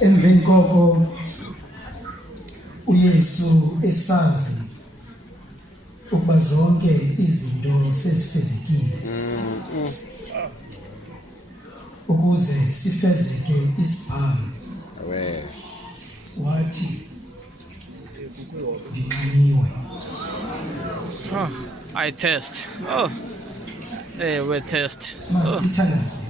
Emveni koko uYesu esazi ukuba zonke izinto sezifezekile ukuze sifezeke isibhalo wathi ndingxaniwe. I test. We test. Masithandaze.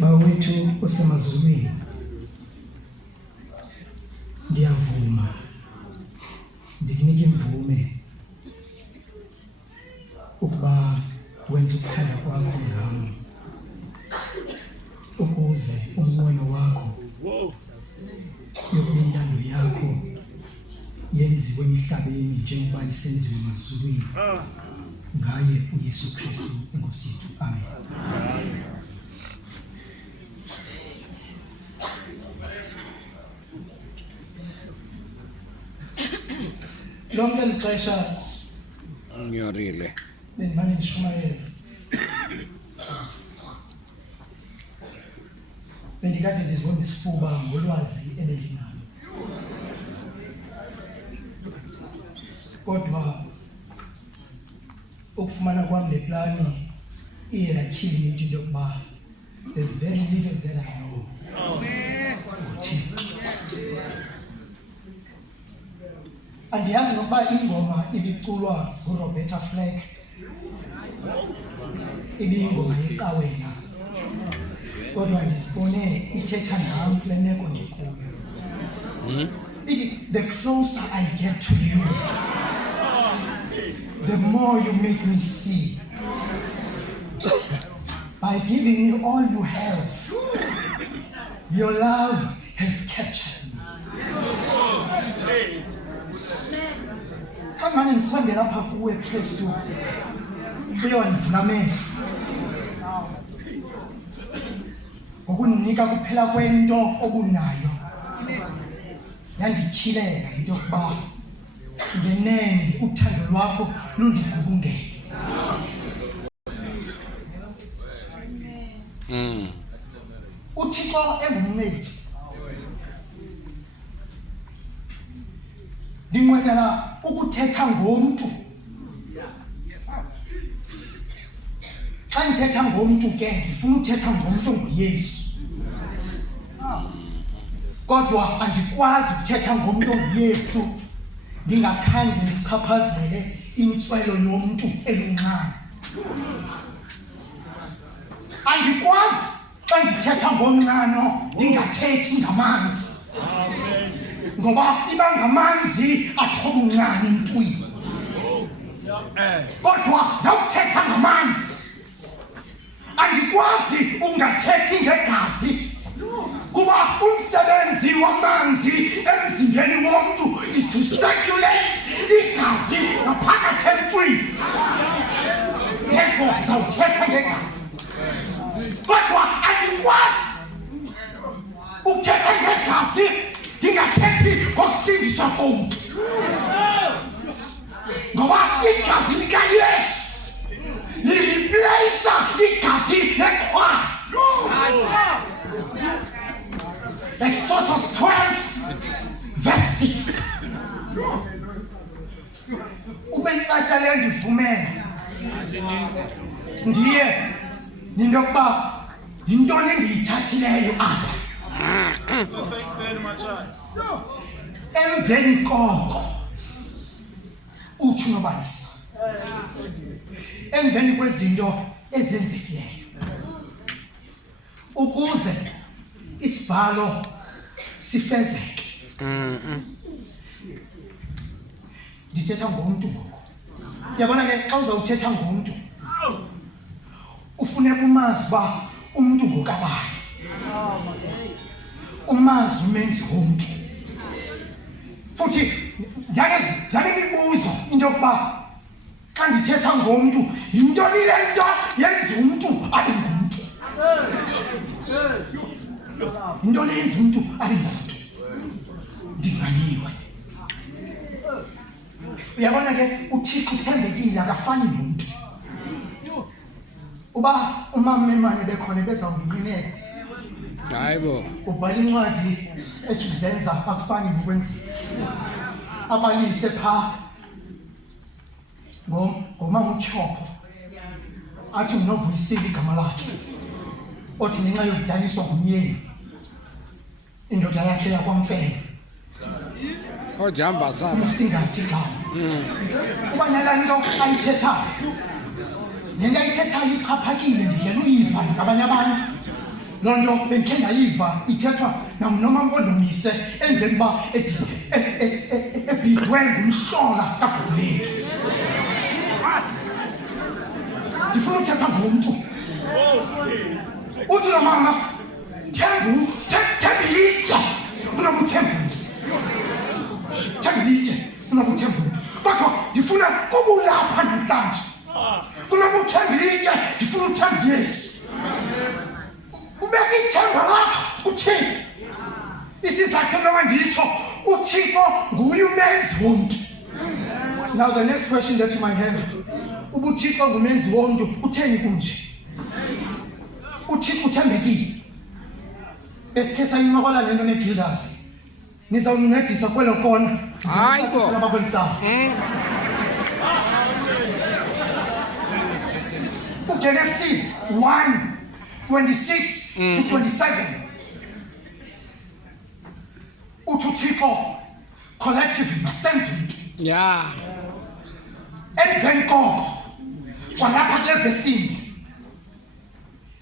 Bawethu osemazulwini, ndiyavuma ndikunike imvume ukuba wenze ukuthanda kwakho ngam, ukuze umnqweno wakho yokuba intando yakho yenziwe emhlabeni njengoba isenziwe emazulwini ngaye uYesu Kristu inkosi yethu. Amen. Lonke lixesha ngiyorile bendimane ndishumayela, bendikade ndizibona isifuba ngolwazi ebendinalo, kodwa ukufumana kwam le plani iye yatyhila into yokuba there's very little that I know. Andiyazi nokuba ingoma ibiculwa nguRoberta Flack ibiyingoma yeqawela, kodwa ndizibone ithetha nam kule meko ndikuyo. The closer I get to you, the more you make me see. By giving me all you have, your love has captured me. Xa mane ndisondela apha kuwe Kristu, uyondivula amehlo ngokundinika kuphela kwento obunayo. Yandityhilela into yokuba ngenene uthando lwakho lundigubungele. uThixo engumncedi, ndinqwenela ukuthetha ngomntu. Xa ndithetha ngomntu ke ndifuna uthetha ngomntu onguYesu, kodwa andikwazi ukuthetha ngomntu onguYesu ndingakhange ndichaphazele intswelo yomntu elunxana. Andikwazi xa ndithetha ngomnqano ndingathethi ngamanzi, ngoba iba ngamanzi athoba unxano emntwini. Kodwa nawuthetha ngamanzi, andikwazi ungathethi ngegazi, kuba umsebenzi wamanzi emzimbeni womntu is to circulate igazi ngaphakathi emntwini. Therefore ndizawuthetha ngegazi, kodwa andikwazi ukuthetha ngegazi ndingathethi ngokusindiswa komntu, ngoba igazi likaYesu liripleyisa igazi leqhwa. Exodus 12 verse 6. Ube ixesha lendivumela ndiye nintokuba yintoni endiyithathileyo apha. Emveni koko utsho unobalisa, emveni kwezinto ezenzekileyo, ukuze isibhalo sifezeke. Ndithetha ngomntu ngoku. Yabona ke xa uzawuthetha ngomntu ufuneka umazi uba umntu ngokabani, umazi umenzi womntu. Futhi ndanemibuzo into yokuba xa ndithetha ngomntu yintoni le nto yenza umntu abe ngumntu, yintoni yenza umntu abe ngumntu. Ndinganiwe. Uyabona ke uThixo uthembekile, akafani nomntu. uba umama emane bekhona bezawunginqinela Hayibo. ubhala incwadi ethi uzenza akufani ngokwenziwa abalise pha ngomama uTshopho athi uNovuyisile igama lakhe othi ngenxa yokudaniswa ngumyeni indoda yakhe yakwamfene Ojamba sana. umsingathi igama uba nala nto ayithethayo nento ayithethayo ixhaphakile ndidlela uyiva ngabanye abantu loo nto bendikhe ndayiva ithethwa noma mpondomise emveni uba ebhidwe ngumhlola kagulethu ndifuna uthetha ngomntu uthi lo mama thembilitya unokuthemba umntu thembilitya unokuthemba umntu kodwa ndifuna kubulapha namhlanje kunokuthembilitya ndifuna uthemba Yesu ubeka ithemba lakho uthini isizathu loba nditsho uThixo nguye umenzi womntu. Now the next question that you might have, ubuThixo ngumenzi womntu utheni kunje? uThixo uthembekile esikhe sayincokola lento neGildas nizawuncedisa kwelo kona Hayibo. Genesis 1:26 to 27 uThixo collectively masenze umntu Yeah. emveni koko kwalapha kule vesini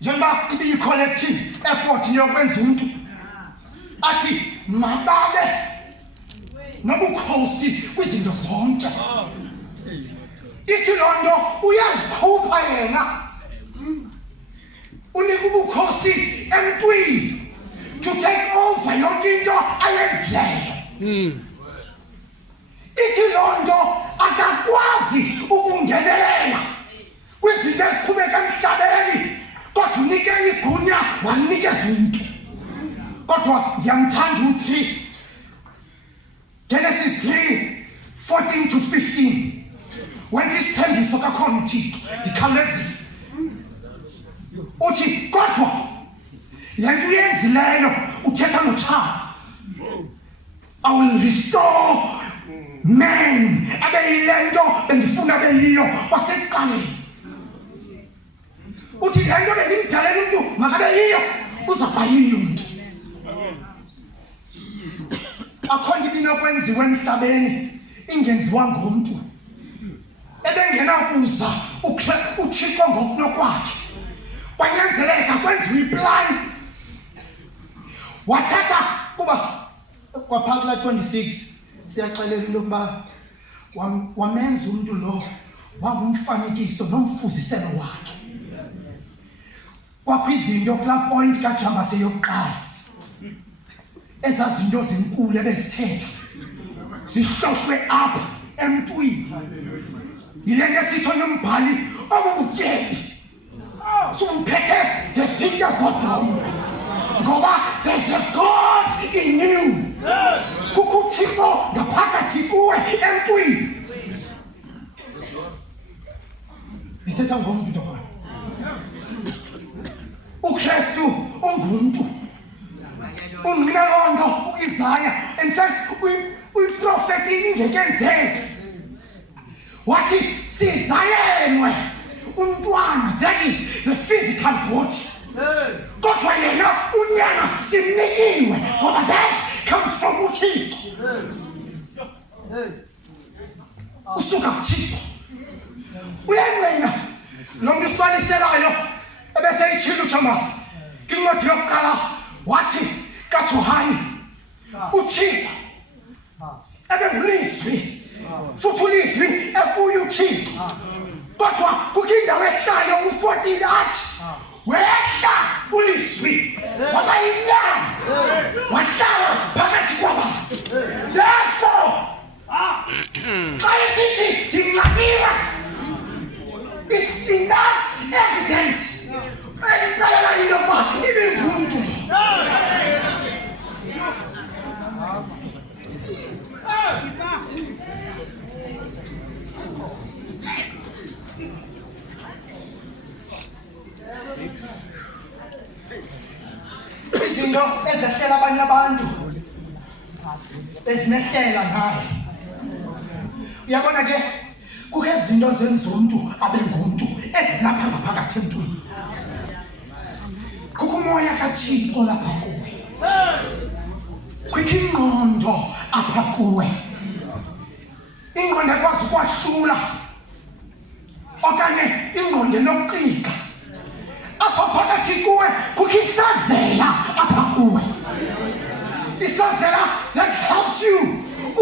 njengoba ibiyi-collective effort yokwenza umntu athi mababe nobukhosi kwizinto zonke ithi loo nto uyazikhupha yena unika ubukhosi emntwini to take over yonke into ayenzileyo ithi loo nto akakwazi ukungenelela kwizinto eziqhubeka emhlabeni kodwa unike igunya wanikeza umntu kodwa ndiyamthanda u-3 Genesis 3:14 to 15 wenza isithembiso kakhona uThixo ndikhawulezile uthi kodwa le nto uyenzileyo uthetha noTshaba I will restore man abeyile nto bendifuna beyiyo kwasekuqaleni uthi le nto bendimdalela umntu makabe yiyo uzawuba yiyo umntu akho nto ibinokwenziwa emhlabeni ingenziwa ngumntu ebengenakuza uThixo ngokunokwakhe kwanyanzeleka kwenziwa iplani wathatha kuba kwaphaa kula 26 siyaxelela into yokuba wamenza umntu lo wangumfanekiso nomfuziselo wakhe kwakho izinto kulaa point kajambase yokuqala ezaa zinto zinkulu ebezithetha zihlokwe apha emntwini yile nto esitsho nombhali obubutyebi sumphethe ngezinto zodumo ngoba there's a God in you kukho uThixo ngaphakathi kuwe emntwini ndithetha ngomntu tofana uKristu ungumntu unginaloo nto uIsaya in fact uyiprofethi ingekenzeki wathi sizalelwe umntwana that is the physical body kodwa yena unyana simnikiwe ngoba that comes from uThixo usuka kuThixo uyanqina lo mntu sibaliselayo ebeseyitshilo uJamasi kwincwadi yokuqala wathi kaJohane uThixo ebengulizwi futhi ulizwi ekuye uThixo kodwa kukho indawo ehlayo u-14 athi wehla ulizwi waba yinyama wahlala phakathi kwabantu therefore xa esithi ndingxaniwe it's enough evidence endixelela into yokuba ibe ngumntu izinto ezehlela abanye abantu ezinehlela naye. Uyabona ke kukho izinto zenza umuntu abe ngumuntu ezilapha ngaphakathi emntwini. Kukho umoya kaThixo lapha kuwe. Kukho ingqondo apha kuwe. Ingqondo ekwazi ukwahlula okanye ingqondo enokuqika. Apha phakathi kuwe kukho isazela apha kuwe. Isazela that helps you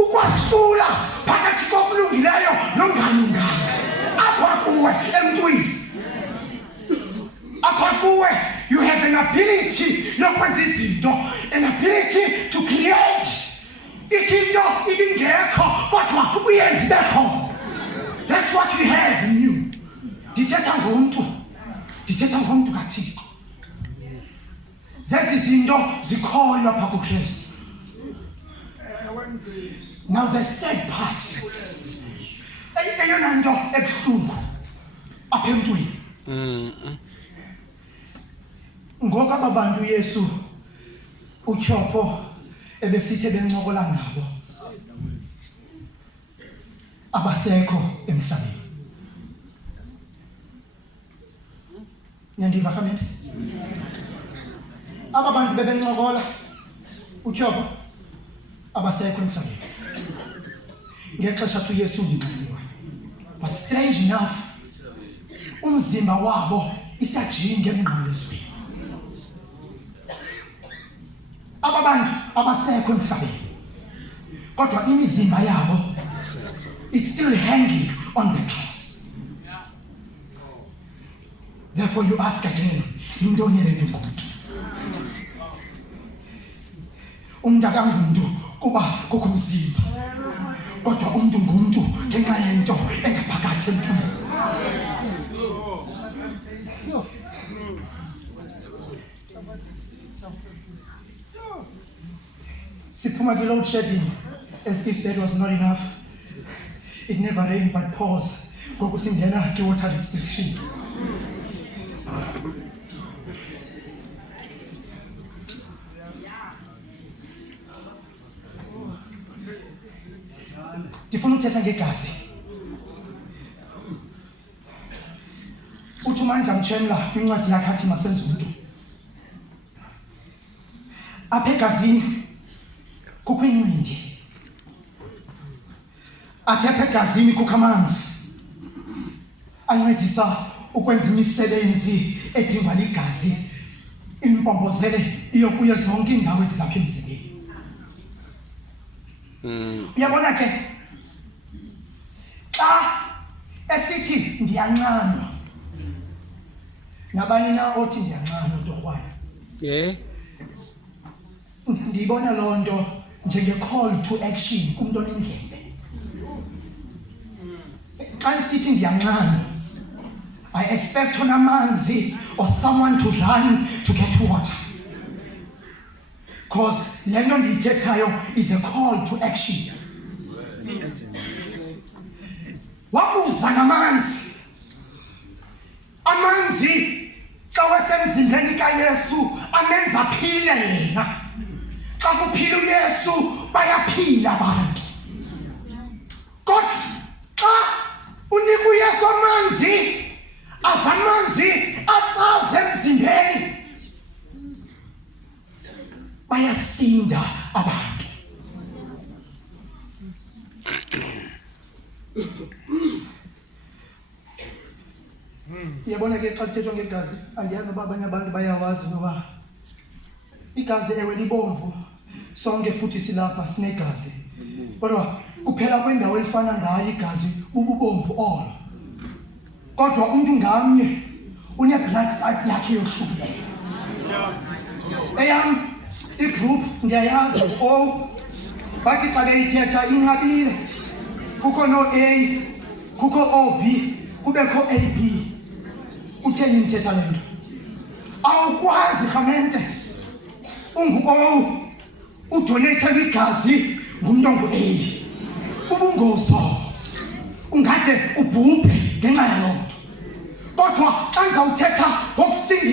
ukwahlula phakathi kokulungileyo nongalunganga. Apha kuwe emntwini. Apha kuwe you have an ability lokwenza izinto, an ability to create. Izinto ibingekho kodwa uyenze bekho. That's what you have in you. Dithetha ngomntu. Dithetha ngomntu kaThixo. Zezi zinto zikhoyo apha kuKristu. Now the sad part. Eyona nto ebuhlungu apha emntwini. Ngoku aba bantu Yesu uTyhopho ebesithi bencokola nabo abasekho emhlabeni. Nyandiva kamende? Aba bantu bebencokola uTyhopho abasekho emhlabeni. Ngexesha uYesu ndingxaniwe. But strange enough umzimba wabo isajinga emnqamlezweni. Aba bantu abasekho emhlabeni kodwa imizimba yabo it's still hanging on the cross. Therefore you ask again, yintoni le nto ngumuntu? Umuntu akangumuntu kuba kukho umzimba kodwa umuntu ngumuntu ngenxa yento engaphakathi emntwini. Siphuma ke load shedding as if that was not enough. It never rained but pours. Ngoku singena ke water restrictions. Ndifuna uthetha ngegazi. Uthi uMandla Mtshemla kwincwadi yakhe athi masenze umntu. Apha egazini kukho incindi. Athi apha egazini kukho amanzi ancedisa ukwenza imisebenzi edingwa ligazi impombozele iyokuya zonke iindawo ezilapha emzimbeni. Uyabona ke xa esithi ndiyanqanwa nabani na othi ndiyanqanwa torhwana. Ndibona loo nto njenge-call to action kumntu onendlebe. Xa ndisithi ndiyanqanwa, I expect unamanzi or someone to run to get water. Because le nto ndiyithethayo is a call to action. Wabuza namanzi. Amanzi xa wasemzimbeni kaYesu amenza aphile yena. Xa kuphila uYesu bayaphila abantu. Kodwa xa unika uYesu amanzi, azamanzi atsaze emzimbeni, bayasinda abantu. Yabona ke xa kuthethwa ngegazi andiyazi noba abanye abantu bayawazi noba igazi ewe libomvu sonke futhi silapha sinegazi kodwa kuphela kwendawo elifana ngayo igazi bububomvu olo kodwa umuntu ngamnye une-blood type yakhe yohlukileyo. Eyam igroup ndiyayazi O bathi xa beyithetha inqabile kukho no-A kukho o-B kubekho A-B. Utheni ndithetha le nto? Awukwazi rhamente ungu-O udoneyithelwe igazi ngumntu ongu-A. Ubungozi ungade ubhubhe ngenxa yaloo nto. Kodwa xa ndizawuthetha ngokusinda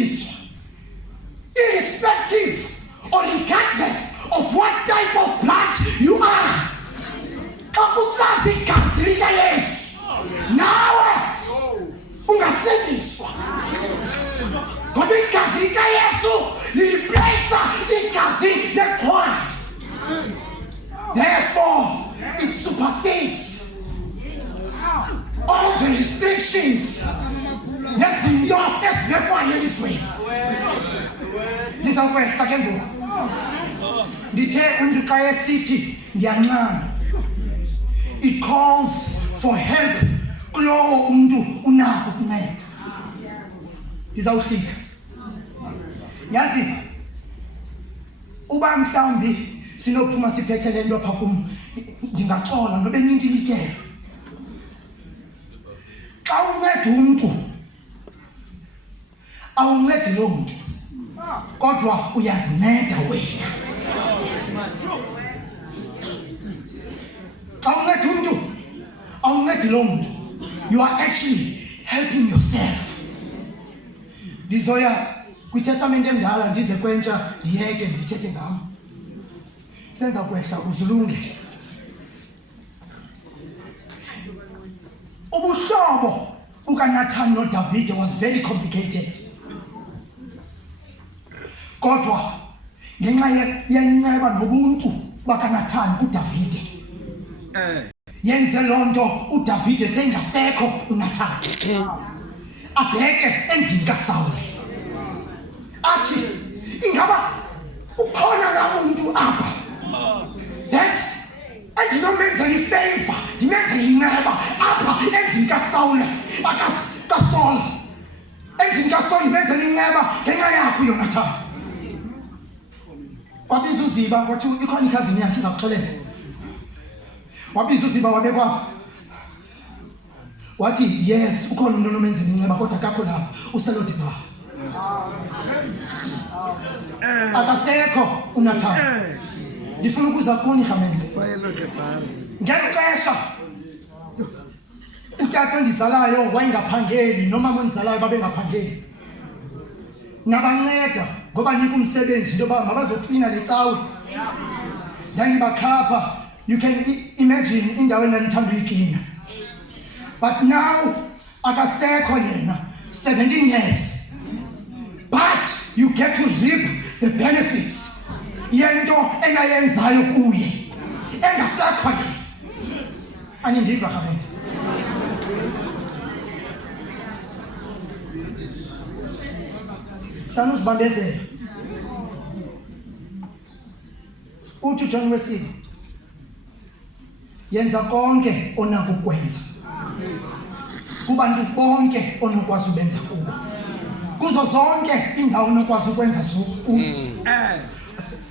ngoba igazi likaYesu liliplesa igazi lekhwaya. Therefore, it supersedes all the restrictions nezinto ezibekwayo elizweni. Ndizawukwehla ke ngoku. Ndithe umntu xa esithi ndiyanqanda, it calls for help kulowo umntu unako ukunceda. Ndizawuhlika. Yazi uba mhlawumbi sinophuma siphethe le nto apha kum, ndingaxola noba enye into ilikelo. Xa unceda umntu awuncedi loo mntu, kodwa uyazinceda wena. Xa unceda umntu awuncedi loo mntu, you are actually helping yourself. Ndizoya kwiTestamente endala ndize kwentsha ndiyeke ndithethe ngam. Senza kwehla uzulunge. Ubuhlobo bukaNathan noDavid was very complicated. Kodwa ngenxa yenceba nobuntu bakaNathan kuDavid, yenze loo nto uDavid sengasekho uNathan abheke endlini kaSawule athi, ingaba ukhona la umntu apha that endinomenzela ifeva, ndimenzela inceba apha endlini kaSawule kaSola, endlini kaSola ndimenzela inceba ngenxa yakho uYonathan. Wabiza uZiba wathi ikhona ikhazini yakhe iza kuxelela. Wabiza uZiba wabekwapha wathi, yes, ukhona umuntu onomenzela inceba kodwa akakho lapha, uselodiba. Akasekho uNathan. Ndifuna ukuza kuni Rhamente. Ngexesha utata ondizalayo wayengaphangeli nomama ondizalayo babengaphangeli. Nabanceda ngoba nika umsebenzi into yoba mabazoklina le cawe. Ndandibakhapha, you can imagine indawo endandithanda uyiklina. But now akasekho yena, 17 years. But you get to reap the benefits yento engayenzayo kuye engasekho yena. Anindiva Rhamente. Sanuzibambezela. Uthi uJohn wesibili, yenza konke onako ukwenza kubantu bonke onokwazi ubenza kubo, kuzo zonke indawo onokwazi ukwenza kuzo,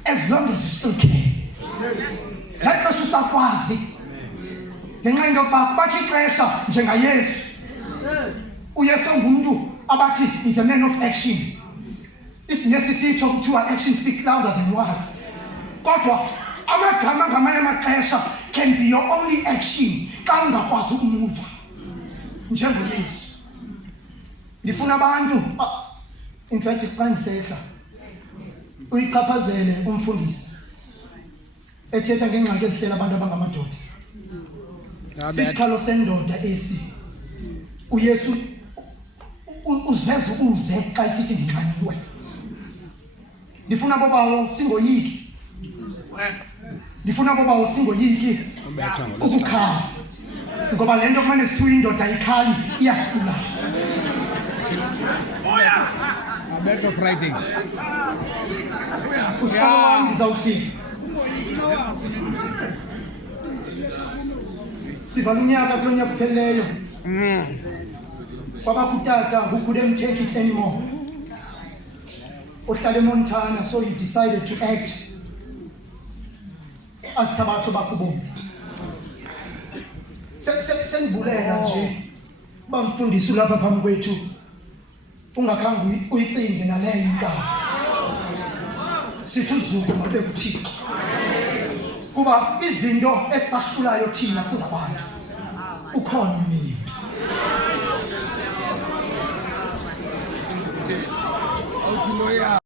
as long as you still care. Ngexesha usakwazi, ngenxa into yokuba bathi ixesha njengaYesu. uYesu ngumntu abathi is a man of action. IsiNgesi sitsho kuthiwa action speak louder than words. Kodwa amagama ngamanye amaxesha can be your only action xa ungakwazi ukumuva njengoYesu. Ndifuna abantu, in fact xa ndisehla uyichaphazele umfundisi ethetha ngengxaki ezihlela abantu abangamadoda. Sisikhalo sendoda esi. uYesu uziveza ubuze xa isithi ndingxaniwe. Ndifuna bobawo singoyiki. Ndifuna bobawo singoyiki ukukhala. Ngoba le nto kumane kusithiwa indoda ikhali iyasula. A bit of writing. Usikhalo wam ndizawufika. Sivala unyaka kulo nyaka uphelileyo. Kwabakho utata who couldn't take it anymore. Uhlala eMontana, so he decided to act as Tabato Bakubo. Sendibulela nje bamfundisi lapha phambi kwethu ungakhange uyicinge naleyo inkani. Sithi uzuko mabe kuThixo. Kuba izinto esahlulayo thina singabantu ukhona umnini. Awuthi loya